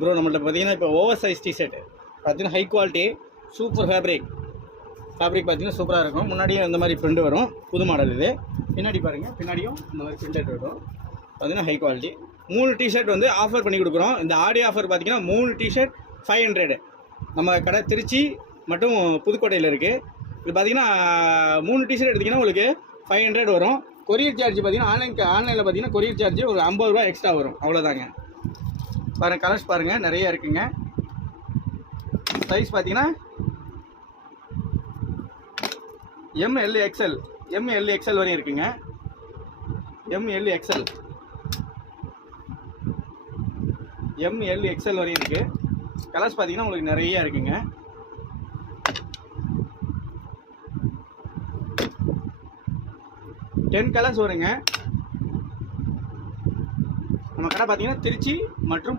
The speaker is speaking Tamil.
ப்ரோ நம்மள்ட்ட பார்த்தீங்கன்னா இப்போ ஓவர் சைஸ் டிஷர்ட் பார்த்தீங்கன்னா ஹை குவாலிட்டி சூப்பர் ஃபேப்ரிக் பார்த்தீங்கன்னா சூப்பராக இருக்கும். முன்னாடியும் இந்த மாதிரி பிரிண்ட் வரும், புது மாடல் இது. பின்னாடி பாருங்கள், பின்னாடியும் இந்த மாதிரி பிரிண்டட் வரும். பார்த்தீங்கன்னா ஹை குவாலிட்டி 3 டிஷர்ட் வந்து ஆஃபர் பண்ணி கொடுக்குறோம். இந்த ஆடி ஆஃபர் பார்த்தீங்கன்னா 3 டிஷர்ட் 500. நம்ம கடை திருச்சி மற்றும் புதுக்கோட்டையில் இருக்குது. இது பார்த்தீங்கன்னா 3 டிஷர்ட் எடுத்திங்கன்னா உங்களுக்கு 500 வரும். கொரியர் சார்ஜ் பார்த்தீங்கன்னா ஆன்லைனில் பார்த்தீங்கன்னா கொரியர் சார்ஜ் ஒரு 50 ரூபா எக்ஸ்ட்ரா வரும், அவ்வளோதாங்க. பாருங்கள், கலர்ஸ் பாருங்கள், நிறைய இருக்குங்க. சைஸ் பார்த்தீங்கன்னா ML வரையும் இருக்குங்க. ML வரையும் இருக்குது. கலர்ஸ் பார்த்தீங்கன்னா உங்களுக்கு நிறைய இருக்குங்க. கலர்ஸ் வருங்க. நம்ம கடை பார்த்தீங்கன்னா திருச்சி மற்றும்